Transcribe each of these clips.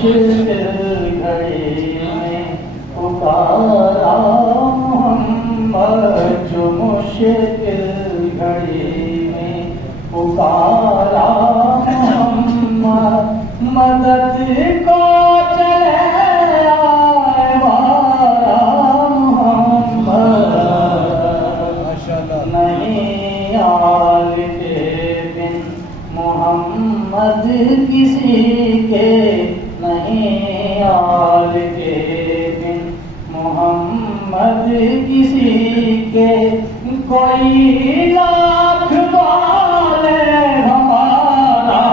مشکل گھڑی میں پکارا محمد، جو مشکل گھڑی میں پکارا محمد، مدد کو چلے آئے وارا محمد، نہیں آل کے بن محمد کسی کے، نہیں آل کے بن محمد کسی کے، کوئی لاکھ والے ہمارا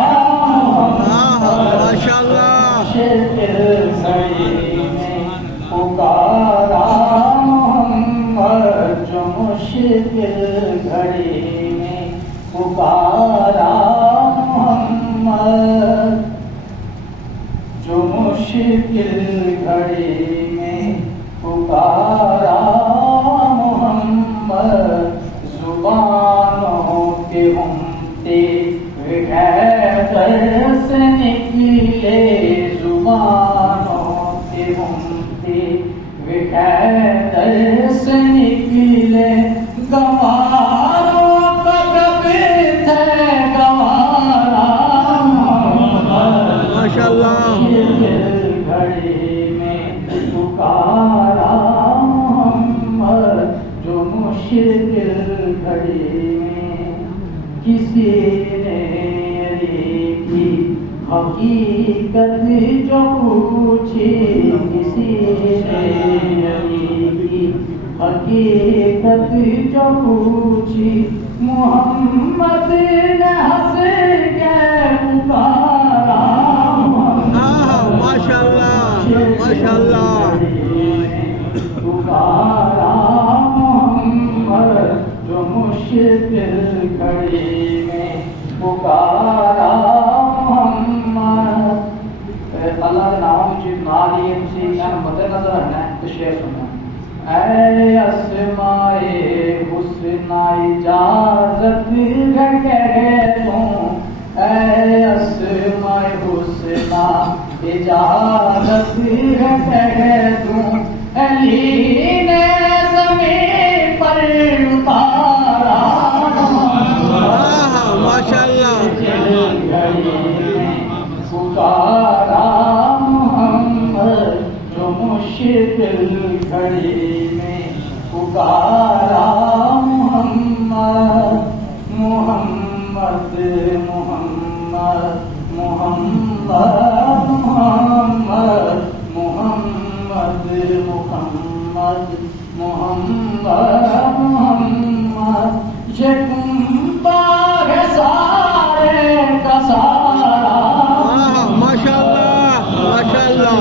مشکل گھڑی میں پکارا محمد، جو مشکل گھڑی میں پکارا محمد، جو مشکل گھڑی میں پکارا محمد، زبانوں کے امتے حیدر سے نکلے، زبانوں کے امتے حیدر سے نکلے، گواروں کا کبھی تھے گوارا ماشاءاللہ، گھڑی میں پکارا محمد، جو مشکل گھڑی میں کسی نے علی کی حقیقت جو پوچھی، کسی نے علی کی حقیقت جو پوچھی، محمد نے ہنس کے پکارا ماشاءاللہ ماشاءاللہ، پکارا محمد، جو مشکل گھڑی میں پکارا محمد۔ اللہ کے نام کی چیز نہ لیے تھی مد نظر رکھنا ہے تو شعر سننا، اے اسمائے حسنہ اجازت کہے تم، اے اسمائے حسنہ اجازت کہے تم، علی نے زمین پر اتارا ماشاءاللہ، پکارا محمد، جو مشکل گھڑی میں پکارا محمد، محمد محمد محمد محمد محمد محمد محمد محمد، یہ کنبہ ہے سارے کا سارا ماشاءاللہ ماشاءاللہ،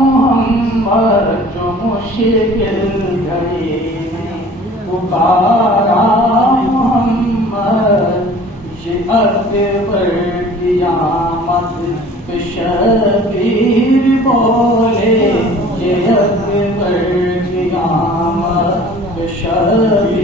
محمد، جو مشکل گھڑی میں پکارا محمد، یہ اکبر قیامت پہ شبیر بولے، یہ اکبر قیامت پہ شبیر